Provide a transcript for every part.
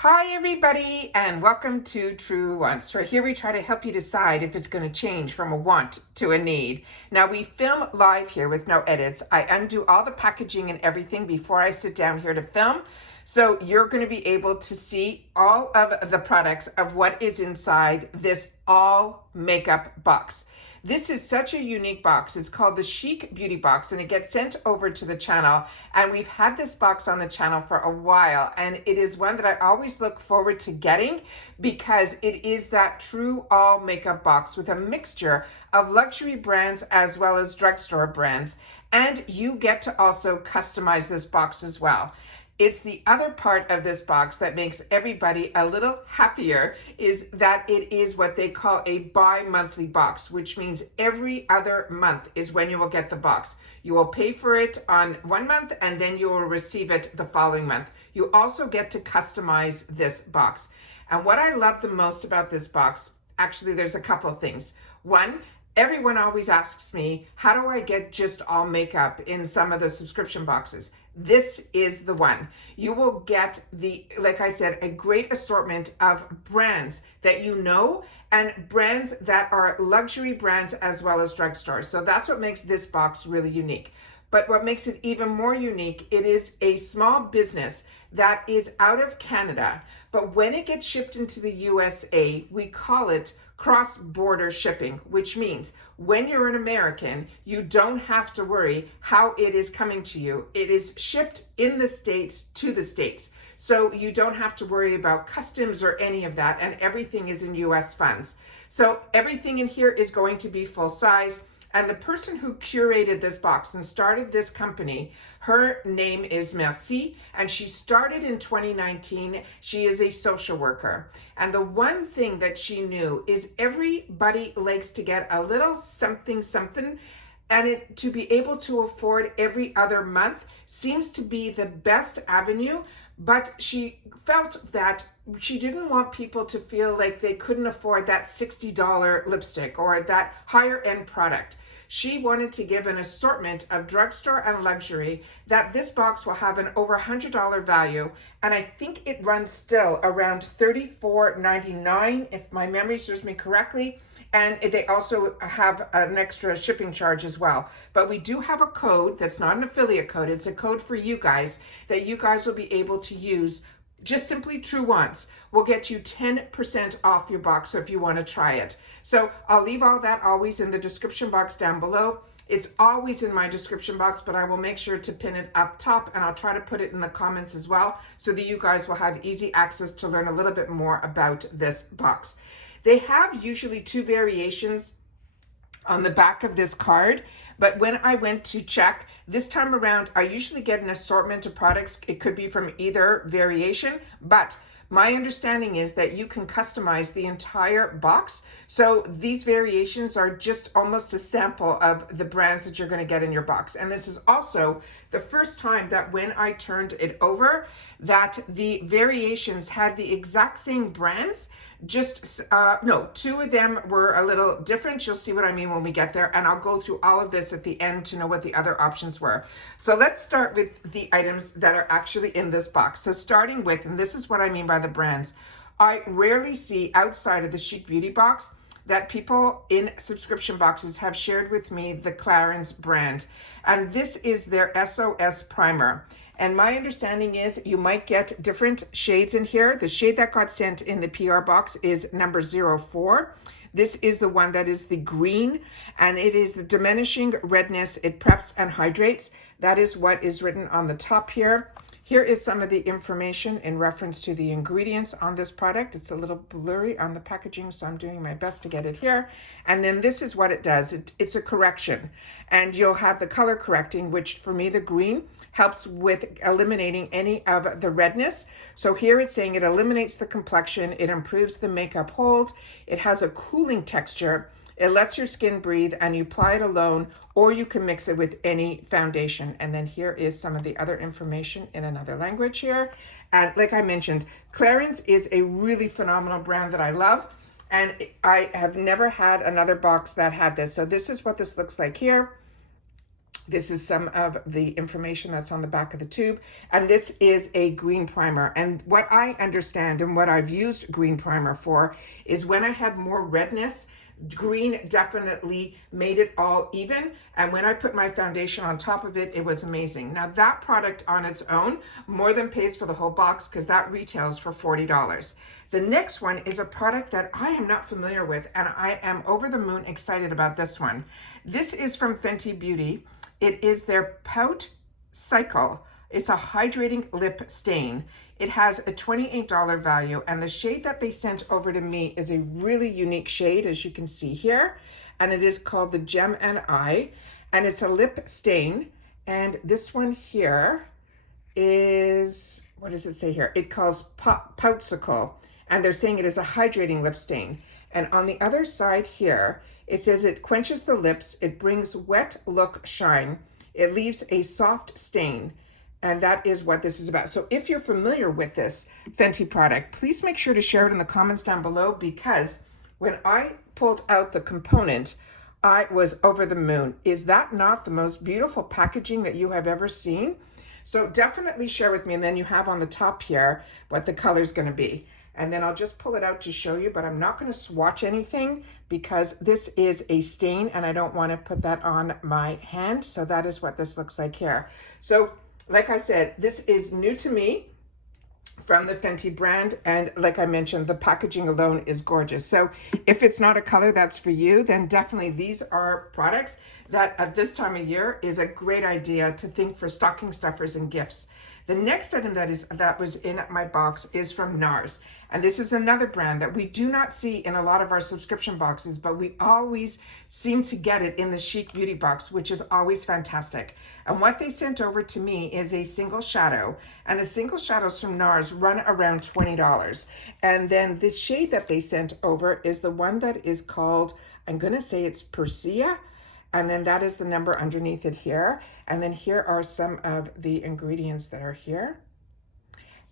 Hi everybody and welcome to Truewants. Right here we try to help you decide if it's going to change from a want to a need. Now we film live here with no edits. I undo all the packaging and everything before I sit down here to film. So you're going to be able to see all of the products of what is inside this all makeup box. This is such a unique box. It's called the Chic Beauty Box and it gets sent over to the channel. And we've had this box on the channel for a while and it is one that I always look forward to getting because it is that true all makeup box with a mixture of luxury brands as well as drugstore brands. And you get to also customize this box as well. It's the other part of this box that makes everybody a little happier is that it is what they call a bi-monthly box, which means every other month is when you will get the box. You will pay for it on 1 month and then you will receive it the following month. You also get to customize this box. And what I love the most about this box, actually there's a couple of things. One, everyone always asks me, how do I get just all makeup in some of the subscription boxes? This is the one. You will get like I said, a great assortment of brands that you know and brands that are luxury brands as well as drugstores. So that's what makes this box really unique. But what makes it even more unique, it is a small business that is out of Canada. But when it gets shipped into the USA, we call it cross-border shipping, which means when you're an American, you don't have to worry how it is coming to you. It is shipped in the States to the States. So you don't have to worry about customs or any of that, and everything is in US funds. So everything in here is going to be full size. And the person who curated this box and started this company, her name is Merci, and she started in 2019. She is a social worker. And the one thing that she knew is everybody likes to get a little something, and to be able to afford every other month seems to be the best avenue. But she felt that she didn't want people to feel like they couldn't afford that $60 lipstick or that higher end product. She wanted to give an assortment of drugstore and luxury that this box will have an over $100 value. And I think it runs still around $34.99 if my memory serves me correctly. And they also have an extra shipping charge as well. But we do have a code that's not an affiliate code. It's a code for you guys that you guys will be able to use. Just simply Truewants will get you 10% off your box if you want to try it. So I'll leave all that always in the description box down below. It's always in my description box, but I will make sure to pin it up top and I'll try to put it in the comments as well so that you guys will have easy access to learn a little bit more about this box. They have usually two variations on the back of this card, but when I went to check this time around, I usually get an assortment of products. It could be from either variation, but my understanding is that you can customize the entire box. So these variations are just almost a sample of the brands that you're going to get in your box. And this is also the first time that when I turned it over, that the variations had the exact same brands, just no, two of them were a little different. You'll see what I mean when we get there, and I'll go through all of this at the end to know what the other options were. So let's start with the items that are actually in this box. So starting with, and this is what I mean by the brands, I rarely see outside of the Chic Beauty box that people in subscription boxes have shared with me the Clarance brand. And this is their SOS Primer. And my understanding is you might get different shades in here. The shade that got sent in the PR box is number 04. This is the one that is the green, and it is the diminishing redness. It preps and hydrates. That is what is written on the top here. Here is some of the information in reference to the ingredients on this product. It's a little blurry on the packaging, so I'm doing my best to get it here. And then this is what it does. It's a correction. And you'll have the color correcting, which for me, the green, helps with eliminating any of the redness. So here it's saying it eliminates the complexion, it improves the makeup hold, it has a cooling texture, it lets your skin breathe, and you apply it alone, or you can mix it with any foundation. And then here is some of the other information in another language here. And like I mentioned, Clarance is a really phenomenal brand that I love. And I have never had another box that had this. So this is what this looks like here. This is some of the information that's on the back of the tube. And this is a green primer. And what I understand and what I've used green primer for is when I had more redness, green definitely made it all even. And when I put my foundation on top of it, it was amazing. Now that product on its own more than pays for the whole box because that retails for $40. The next one is a product that I am not familiar with, and I am over the moon excited about this one. This is from Fenty Beauty. It is their Pout Cycle. It's a hydrating lip stain. It has a $28 value, and the shade that they sent over to me is a really unique shade, as you can see here, and it is called the Gem and I, and it's a lip stain. And this one here is, what does it say here? It calls Poutsicle, and they're saying it is a hydrating lip stain. And on the other side here, it says it quenches the lips, it brings wet look shine, it leaves a soft stain, and that is what this is about. So if you're familiar with this Fenty product, please make sure to share it in the comments down below, because when I pulled out the component, I was over the moon. Is that not the most beautiful packaging that you have ever seen? So definitely share with me, and then you have on the top here what the color is going to be. And then I'll just pull it out to show you, but I'm not going to swatch anything because this is a stain and I don't want to put that on my hand. So that is what this looks like here. So like I said, this is new to me from the Fenty brand, and like I mentioned, the packaging alone is gorgeous. So if it's not a color that's for you, then definitely these are products that at this time of year is a great idea to think for stocking stuffers and gifts. The next item that was in my box is from Nars, and this is another brand that we do not see in a lot of our subscription boxes, but we always seem to get it in the Chic Beauty box, which is always fantastic. And what they sent over to me is a single shadow, and the single shadows from Nars run around $20. And then the shade that they sent over is the one that is called, I'm gonna say it's Persea, and then that is the number underneath it here. And then here are some of the ingredients that are here.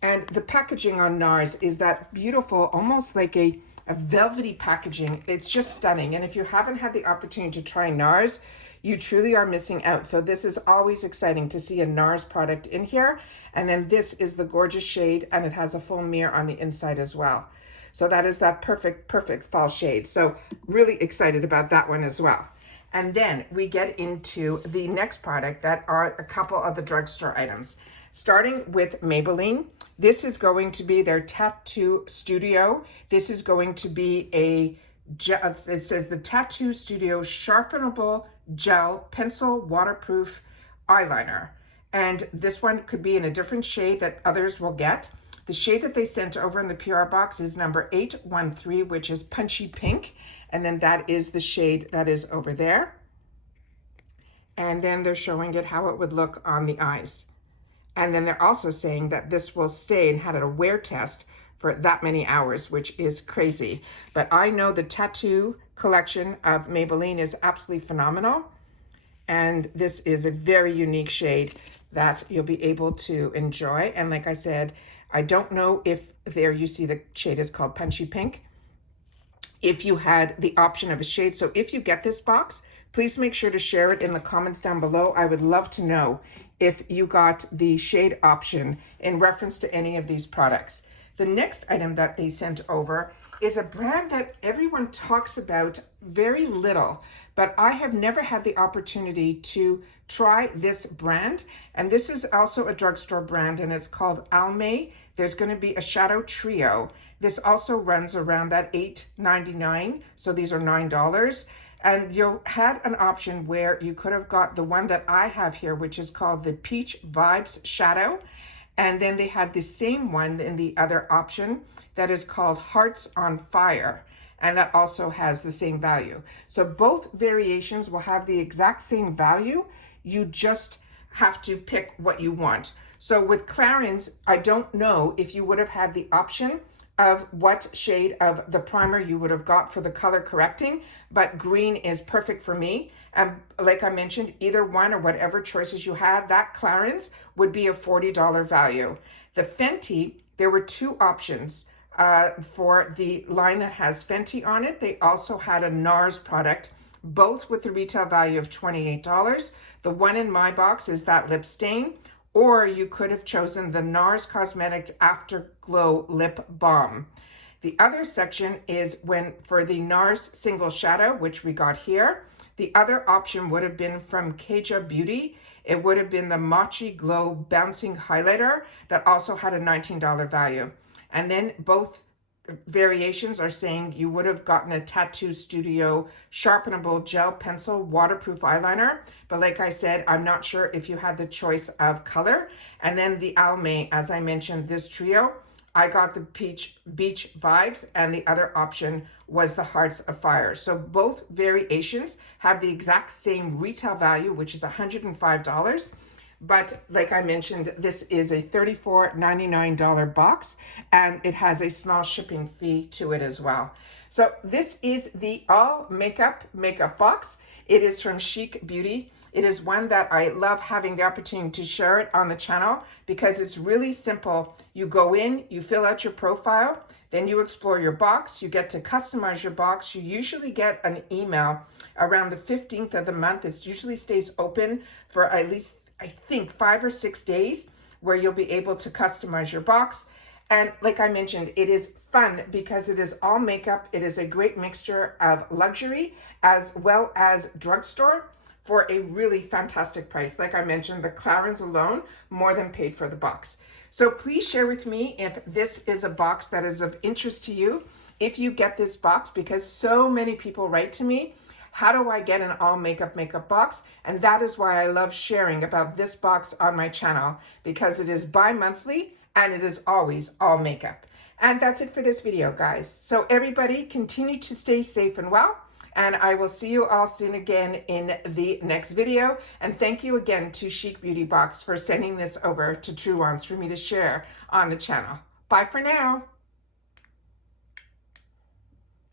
And the packaging on Nars is that beautiful, almost like a velvety packaging. It's just stunning. And if you haven't had the opportunity to try Nars, you truly are missing out. So this is always exciting to see a Nars product in here. And then this is the gorgeous shade, and it has a full mirror on the inside as well. So that is that perfect fall shade. So really excited about that one as well. And then we get into the next product that are a couple of the drugstore items. Starting with Maybelline, this is going to be their Tattoo Studio. This is going to be it says the Tattoo Studio Sharpenable Gel Pencil Waterproof Eyeliner. And this one could be in a different shade that others will get. The shade that they sent over in the PR box is number 813, which is Punchy Pink. And then that is the shade that is over there. And then they're showing it how it would look on the eyes. And then they're also saying that this will stay and had a wear test for that many hours, which is crazy. But I know the tattoo collection of Maybelline is absolutely phenomenal. And this is a very unique shade that you'll be able to enjoy. And like I said, I don't know if there you see the shade is called Punchy Pink, if you had the option of a shade. So if you get this box, please make sure to share it in the comments down below. I would love to know if you got the shade option in reference to any of these products. The next item that they sent over is a brand that everyone talks about very little, but I have never had the opportunity to try this brand. And this is also a drugstore brand, and it's called Alme. There's going to be a shadow trio. This also runs around that $8.99, so these are $9. And you had an option where you could have got the one that I have here, which is called the Peach Vibes Shadow. And then they have the same one in the other option that is called Hearts on Fire. And that also has the same value. So both variations will have the exact same value. You just have to pick what you want. So with Clarance, I don't know if you would have had the option of what shade of the primer you would have got for the color correcting, but green is perfect for me. And like I mentioned, either one or whatever choices you had, that Clarance would be a $40 value. The Fenty, there were two options for the line that has Fenty on it. They also had a Nars product, both with the retail value of $28. The one in my box is that lip stain, or you could have chosen the Nars Cosmetics Afterglow Lip Balm. The other section is for the Nars Single Shadow, which we got here. The other option would have been from Kaja Beauty. It would have been the Mochi Glow Bouncing Highlighter that also had a $19 value. And then both variations are saying you would have gotten a Tattoo Studio Sharpenable Gel Pencil Waterproof Eyeliner. But like I said, I'm not sure if you had the choice of color. And then the Alme, as I mentioned, this trio, I got the Peach Beach Vibes, and the other option was the Hearts of Fire. So both variations have the exact same retail value, which is $105. But like I mentioned, this is a $34.99 box, and it has a small shipping fee to it as well. So this is the all makeup box. It is from Chic Beauty. It is one that I love having the opportunity to share it on the channel because it's really simple. You go in, you fill out your profile, then you explore your box, you get to customize your box. You usually get an email around the 15th of the month. It usually stays open for at least, I think, 5 or 6 days where you'll be able to customize your box. And like I mentioned, it is fun because it is all makeup. It is a great mixture of luxury as well as drugstore for a really fantastic price. Like I mentioned, the Clarance alone more than paid for the box. So please share with me if this is a box that is of interest to you. If you get this box, because so many people write to me, how do I get an all makeup box? And that is why I love sharing about this box on my channel, because it is bi-monthly and it is always all makeup. And that's it for this video, guys. So everybody continue to stay safe and well, and I will see you all soon again in the next video. And thank you again to Chic Beauty Box for sending this over to Truewants for me to share on the channel. Bye for now.